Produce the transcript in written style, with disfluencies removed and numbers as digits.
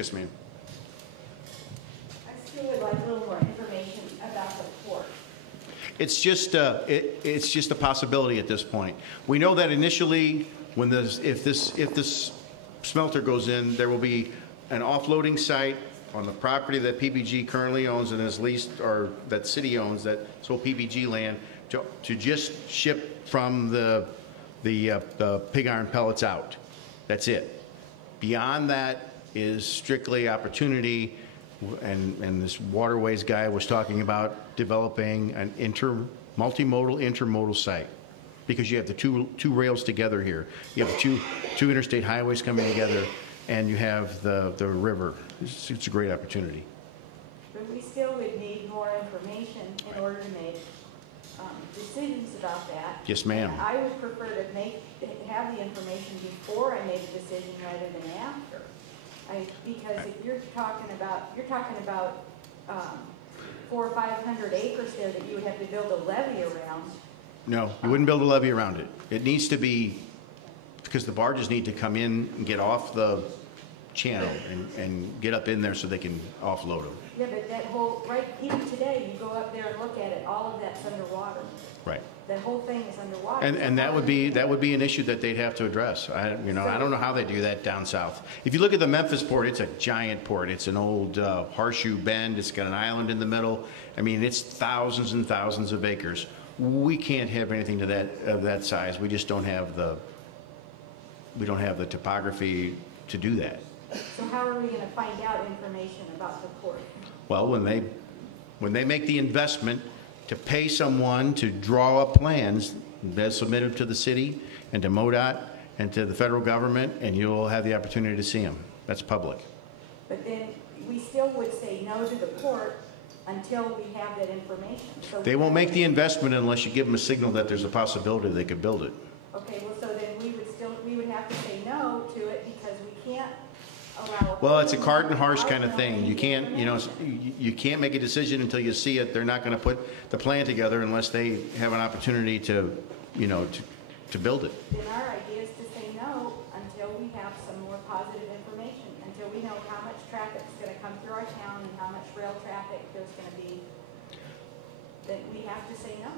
Yes, ma'am. I still would like a little more information about the port. It's just a possibility at this point. We know that initially, when if this smelter goes in, there will be an offloading site on the property that PBG currently owns and is leased, or that city owns, that's all PBG land, to just ship from the pig iron pellets out. That's it. Beyond that is strictly opportunity, and this waterways guy was talking about developing an multimodal intermodal site, because you have the two rails together here. You have the two interstate highways coming together, and you have the river. It's a great opportunity. But we still would need more information in order to make decisions about that. Yes, ma'am. And I would prefer to have the information before I make a decision rather than after. Because if you're talking about 400 or 500 acres there that you would have to build a levee around. No, you wouldn't build a levee around it. It needs to be, because the barges need to come in and get off the channel and get up in there so they can offload them. Yeah, but that whole, even today, you go up there and look at it, all of that's underwater. Right. The whole thing is underwater. And that would be an issue that they'd have to address. I don't know how they do that down south. If you look at the Memphis port, it's a giant port. It's an old horseshoe bend. It's got an island in the middle. I mean, it's thousands and thousands of acres. We can't have anything of that size. We just don't have the topography to do that. So how are we going to find out information about the port? Well, when they make the investment to pay someone to draw up plans, they'll submit them to the city and to MoDOT and to the federal government, and you'll have the opportunity to see them. That's public. But then we still would say no to the port until we have that information. So They won't make the investment unless you give them a signal that there's a possibility they could build it. Okay, well, so then we would have to say no to it because we can't allow. Well, it's a cart and horse kind of thing. You can't, you can't make a decision until you see it. They're not going to put the plan together unless they have an opportunity to build it. Then our idea is to say no until we have some more positive information, until we know how much traffic is going to come through our town and how much rail traffic there's going to be. Then we have to say no.